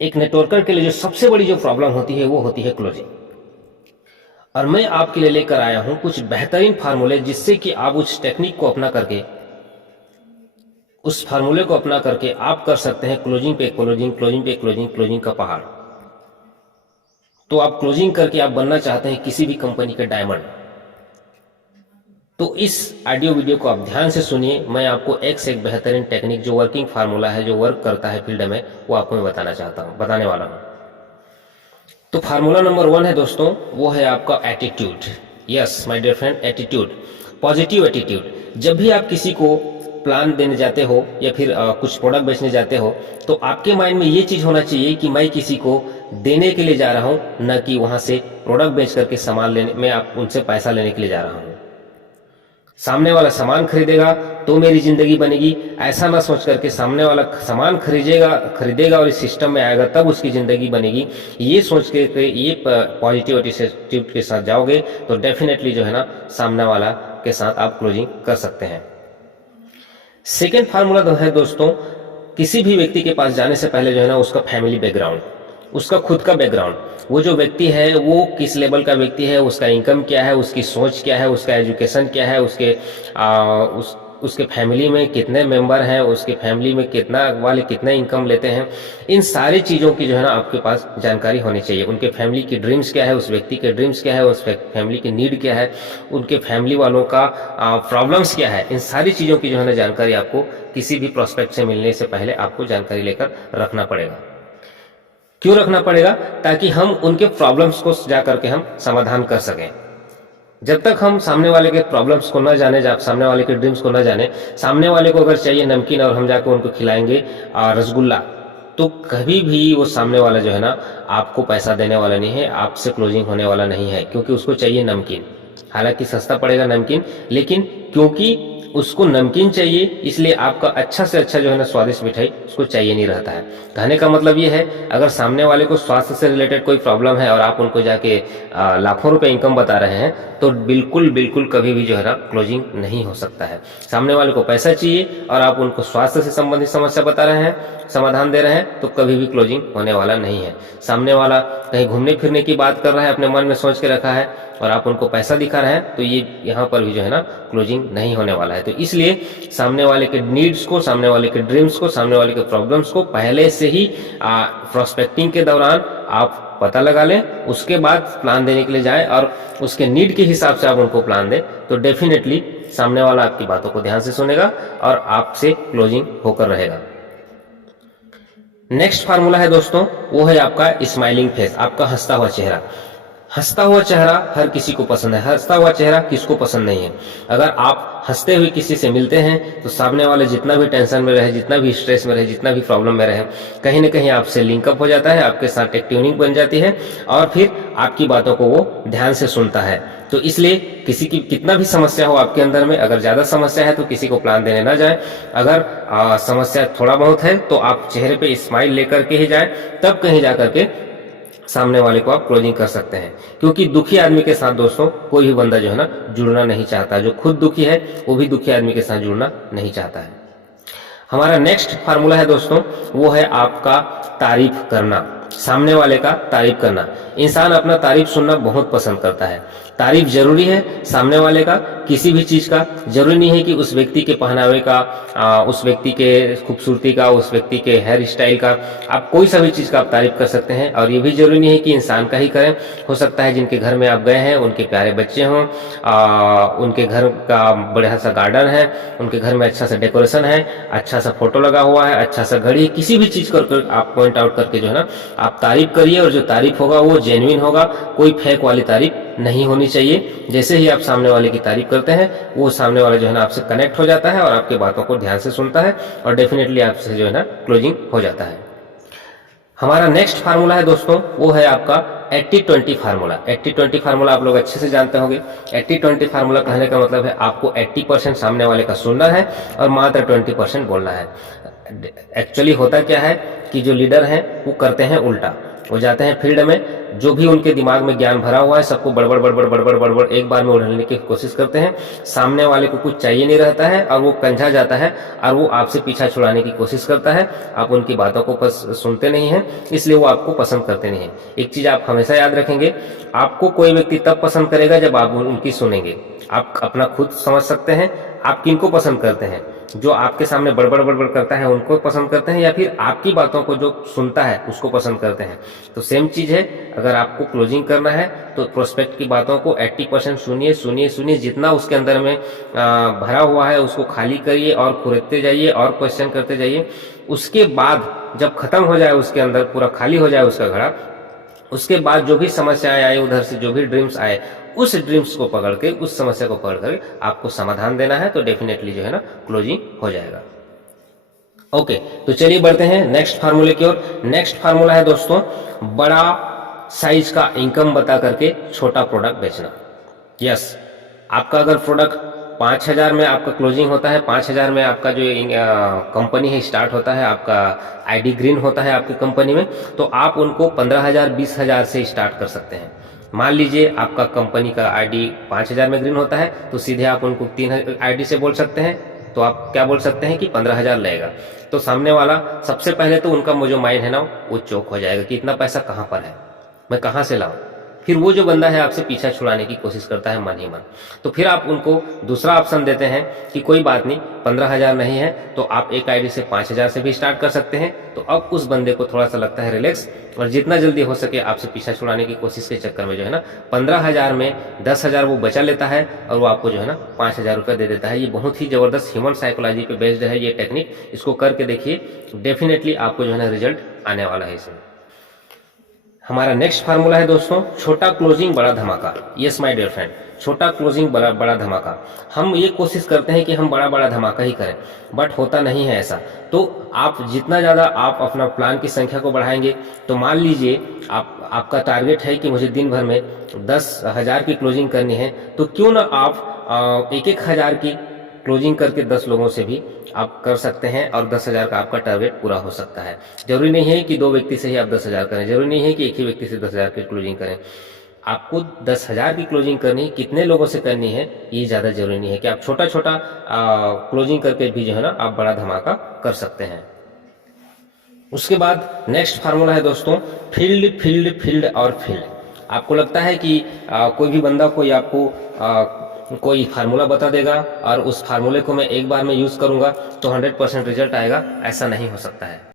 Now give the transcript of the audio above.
एक नेटवर्कर के लिए जो सबसे बड़ी जो प्रॉब्लम होती है वो होती है क्लोजिंग। और मैं आपके लिए लेकर आया हूं कुछ बेहतरीन फार्मूले, जिससे कि आप उस टेक्निक को अपना करके, उस फार्मूले को अपना करके आप कर सकते हैं क्लोजिंग पे क्लोजिंग, क्लोजिंग पे क्लोजिंग, क्लोजिंग का पहाड़। तो आप क्लोजिंग करके आप बनना चाहते हैं किसी भी कंपनी के डायमंड, तो इस ऑडियो वीडियो को आप ध्यान से सुनिए। मैं आपको एक से एक बेहतरीन टेक्निक, जो वर्किंग फार्मूला है, जो वर्क करता है फील्ड में, वो आपको मैं बताने वाला हूं। तो फार्मूला नंबर 1 है दोस्तों, वो है आपका attitude. Yes my dear friend, attitude, positive attitude. जब भी आप किसी को प्लान देने जाते हो या फिर कुछ प्रोडक्ट बेचने जाते हो, तो आपके माइंड में ये चीज होना चाहिए कि मैं किसी को देने के लिए जा रहा हूं, न कि वहां से प्रोडक्ट बेच करके सामान लेने, मैं आप उनसे पैसा लेने के लिए जा रहा हूं। सामने वाला सामान खरीदेगा तो मेरी जिंदगी बनेगी, ऐसा ना सोच करके सामने वाला सामान खरीदेगा और इस सिस्टम में आएगा तब उसकी जिंदगी बनेगी, ये सोच के ये पॉजिटिव एटीट्यूड के साथ जाओगे तो डेफिनेटली जो है ना, सामने वाला के साथ आप क्लोजिंग कर सकते हैं। सेकेंड फार्मूला तो है दोस्तों, किसी भी व्यक्ति के पास जाने से पहले जो है ना, उसका फैमिली बैकग्राउंड, उसका खुद का बैकग्राउंड, वो जो व्यक्ति है वो किस लेवल का व्यक्ति है, उसका इनकम क्या है, उसकी सोच क्या है, उसका एजुकेशन क्या है, उसके फैमिली में कितने मेंबर हैं, उसके फैमिली में कितना इनकम लेते हैं, इन सारी चीज़ों की जो है ना आपके पास जानकारी होनी चाहिए। उनके फैमिली की ड्रीम्स क्या है, उस व्यक्ति के ड्रीम्स क्या है, उस फैमिली की नीड क्या है, उनके फैमिली वालों का प्रॉब्लम्स क्या है, इन सारी चीज़ों की जो है ना जानकारी आपको किसी भी प्रोस्पेक्ट से मिलने से पहले आपको जानकारी लेकर रखना पड़ेगा। क्यों रखना पड़ेगा? ताकि हम उनके प्रॉब्लम्स को जा करके हम समाधान कर सकें। जब तक हम सामने वाले के प्रॉब्लम्स को न जाने, सामने वाले के ड्रीम्स को न जाने, सामने वाले को अगर चाहिए नमकीन और हम जाकर उनको खिलाएंगे रसगुल्ला, तो कभी भी वो सामने वाला जो है ना आपको पैसा देने वाला नहीं है, आपसे क्लोजिंग होने वाला नहीं है, क्योंकि उसको चाहिए नमकीन। हालांकि सस्ता पड़ेगा नमकीन, लेकिन क्योंकि उसको नमकीन चाहिए, इसलिए आपका अच्छा से अच्छा जो है ना स्वादिष्ट मिठाई उसको चाहिए नहीं रहता है। कहने का मतलब ये है, अगर सामने वाले को स्वास्थ्य से रिलेटेड कोई प्रॉब्लम है और आप उनको जाके लाखों रुपए इनकम बता रहे हैं, तो बिल्कुल कभी भी जो है ना क्लोजिंग नहीं हो सकता है। सामने वाले को पैसा चाहिए और आप उनको स्वास्थ्य से संबंधित समस्या बता रहे हैं, समाधान दे रहे हैं, तो कभी भी क्लोजिंग होने वाला नहीं है। सामने वाला कहीं घूमने फिरने की बात कर रहा है, अपने मन में सोच के रखा है, और आप उनको पैसा दिखा रहे हैं, तो ये यहाँ पर भी जो है ना क्लोजिंग नहीं होने वाला है। तो इसलिए सामने वाले के नीड्स को, सामने वाले के ड्रीम्स को, सामने वाले के प्रॉब्लम्स को पहले से ही प्रोस्पेक्टिंग के दौरान आप पता लगा लें, उसके बाद प्लान देने के लिए जाए और उसके नीड के हिसाब से आप उनको प्लान दें, तो डेफिनेटली सामने वाला आपकी बातों को ध्यान से सुनेगा और आपसे क्लोजिंग होकर रहेगा। नेक्स्ट फार्मूला है दोस्तों, वो है आपका स्माइलिंग फेस, आपका हंसता हुआ चेहरा। हंसता हुआ चेहरा हर किसी को पसंद है, हंसता हुआ चेहरा किसको पसंद नहीं है। अगर आप हंसते हुए किसी से मिलते हैं, तो सामने वाले जितना भी टेंशन में रहे, जितना भी स्ट्रेस में रहे, जितना भी प्रॉब्लम में रहे, कहीं ना कहीं आपसे लिंकअप हो जाता है, आपके साथ एक ट्यूनिंग बन जाती है और फिर आपकी बातों को वो ध्यान से सुनता है। तो इसलिए किसी की कितना भी समस्या हो आपके अंदर में, अगर ज्यादा समस्या है तो किसी को प्लान देने ना जाए। अगर समस्या थोड़ा बहुत है तो आप चेहरे पे स्माइल लेकर के ही जाए, तब कहीं जा करके सामने वाले को आप क्लोजिंग कर सकते हैं। क्योंकि दुखी आदमी के साथ दोस्तों कोई भी बंदा जो है ना जुड़ना नहीं चाहता, जो खुद दुखी है वो भी दुखी आदमी के साथ जुड़ना नहीं चाहता है। हमारा नेक्स्ट फार्मूला है दोस्तों, वो है आपका तारीफ करना, सामने वाले का तारीफ करना। इंसान अपना तारीफ सुनना बहुत पसंद करता है। तारीफ जरूरी है सामने वाले का, किसी भी चीज का। जरूरी नहीं है कि उस व्यक्ति के पहनावे का, उस व्यक्ति के खूबसूरती का, उस व्यक्ति के हेयर स्टाइल का, आप कोई सा भी चीज का आप तारीफ कर सकते हैं। और ये भी जरूरी नहीं है कि इंसान का ही करें। हो सकता है जिनके घर में आप गए हैं उनके प्यारे बच्चे हों, उनके घर का बड़ा सा गार्डन है, उनके घर में अच्छा सा डेकोरेशन है, अच्छा सा फोटो लगा हुआ है, अच्छा सा घड़ी, किसी भी चीज कर आप पॉइंट आउट करके जो है ना आप तारीफ करिए। और जो तारीफ होगा वो जेन्युइन होगा, कोई फेक वाली तारीफ नहीं होनी चाहिए। जैसे ही आप सामने वाले की तारीफ करते हैं, वो सामने वाला जो है ना आपसे कनेक्ट हो जाता है और आपके बातों को ध्यान से सुनता है और डेफिनेटली आपसे जो है ना क्लोजिंग हो जाता है। हमारा नेक्स्ट फार्मूला है दोस्तों, वो है आपका 80-20 फार्मूला। 80-20 फार्मूला आप लोग अच्छे से जानते होंगे। 80-20 फार्मूला कहने का मतलब है आपको 80% सामने वाले का सुनना है और मात्र 20% बोलना है। एक्चुअली होता क्या है कि जो लीडर हैं वो करते हैं उल्टा। वो जाते हैं फील्ड में, जो भी उनके दिमाग में ज्ञान भरा हुआ है सबको बड़बड़ बड़बड़ बड़बड़ बड़बड़ एक बार में उड़ाने की कोशिश करते हैं। सामने वाले को कुछ चाहिए नहीं रहता है और वो कंझा जाता है और वो आपसे पीछा छुड़ाने की कोशिश करता है। आप उनकी बातों को सुनते नहीं हैं, इसलिए वो आपको पसंद करते नहीं हैं। एक चीज आप हमेशा याद रखेंगे, आपको कोई व्यक्ति तब पसंद करेगा जब आप उनकी सुनेंगे। आप अपना खुद समझ सकते हैं आप किनको पसंद करते हैं, जो आपके सामने बड़बड़ बड़बड़ करता है उनको पसंद करते हैं या फिर आपकी बातों को जो सुनता है उसको पसंद करते हैं। तो सेम चीज है, अगर आपको क्लोजिंग करना है तो प्रोस्पेक्ट की बातों को 80% सुनिए सुनिए सुनिए, जितना उसके अंदर में भरा हुआ है उसको खाली करिए और खुरदते जाइए और क्वेश्चन करते जाइए। उसके बाद जब खत्म हो जाए, उसके अंदर पूरा खाली हो जाए उसका घड़ा, उसके बाद जो भी समस्याएं आए, उधर से जो भी ड्रीम्स आए, उस ड्रीम्स को पकड़ के, उस समस्या को पकड़ कर आपको समाधान देना है, तो डेफिनेटली जो है ना क्लोजिंग हो जाएगा। ओके, तो चलिए बढ़ते हैं नेक्स्ट फार्मूले की ओर। नेक्स्ट फार्मूला है दोस्तों, बड़ा साइज का इनकम बता करके छोटा प्रोडक्ट बेचना। यस, आपका अगर प्रोडक्ट 5,000 में आपका क्लोजिंग होता है, 5,000 में आपका जो कंपनी है स्टार्ट होता है, आपका आईडी ग्रीन होता है आपकी कंपनी में, तो आप उनको 15,000 20,000 से स्टार्ट कर सकते हैं। मान लीजिए आपका कंपनी का आईडी 5,000 में ग्रीन होता है, तो सीधे आप उनको 3 आईडी से बोल सकते हैं, तो आप क्या बोल सकते हैं कि 15,000 लगेगा। तो सामने वाला सबसे पहले तो उनका जो माइंड है ना वो चौक हो जाएगा कि इतना पैसा कहाँ पर है, मैं कहाँ से लाऊं। फिर वो जो बंदा है आपसे पीछा छुड़ाने की कोशिश करता है मन ही मन। तो फिर आप उनको दूसरा ऑप्शन देते हैं कि कोई बात नहीं, 15,000 नहीं है तो आप एक आईडी से 5,000 से भी स्टार्ट कर सकते हैं। तो अब उस बंदे को थोड़ा सा लगता है रिलैक्स, और जितना जल्दी हो सके आपसे पीछा छुड़ाने की कोशिश के चक्कर में जो है ना 15,000 में 10,000 वो बचा लेता है और वो आपको जो है ना 5,000 रुपये दे देता है। ये बहुत ही जबरदस्त ह्यूमन साइकोलॉजी पे बेस्ड है ये टेक्निक, इसको करके देखिए, डेफिनेटली आपको जो है ना रिजल्ट आने वाला है इसमें। हमारा नेक्स्ट फार्मूला है दोस्तों, छोटा क्लोजिंग बड़ा धमाका। यस माय डियर फ्रेंड, छोटा क्लोजिंग बड़ा धमाका। हम ये कोशिश करते हैं कि हम बड़ा धमाका ही करें, बट होता नहीं है ऐसा। तो आप जितना ज़्यादा आप अपना प्लान की संख्या को बढ़ाएंगे, तो मान लीजिए आपका टारगेट है कि मुझे दिन भर में 10,000 की क्लोजिंग करनी है, तो क्यों ना आप 1,000 की क्लोजिंग करके 10 लोगों से भी आप कर सकते हैं और 10,000 का आपका टारगेट पूरा हो सकता है। जरूरी नहीं है कि 2 व्यक्ति से ही आप 10,000 करें, जरूरी नहीं है कि एक ही व्यक्ति से 10,000 की क्लोजिंग करें। आपको 10,000 की क्लोजिंग करनी, कितने लोगों से करनी है ये ज़्यादा जरूरी नहीं है, कि आप छोटा छोटा क्लोजिंग करके भी जो है ना आप बड़ा धमाका कर सकते हैं। उसके बाद नेक्स्ट फार्मूला है दोस्तों, फील्ड फील्ड फील्ड और फील्ड। आपको लगता है कि कोई भी बंदा कोई आपको कोई फार्मूला बता देगा और उस फार्मूले को मैं एक बार में यूज करूंगा तो 100% रिजल्ट आएगा, ऐसा नहीं हो सकता है।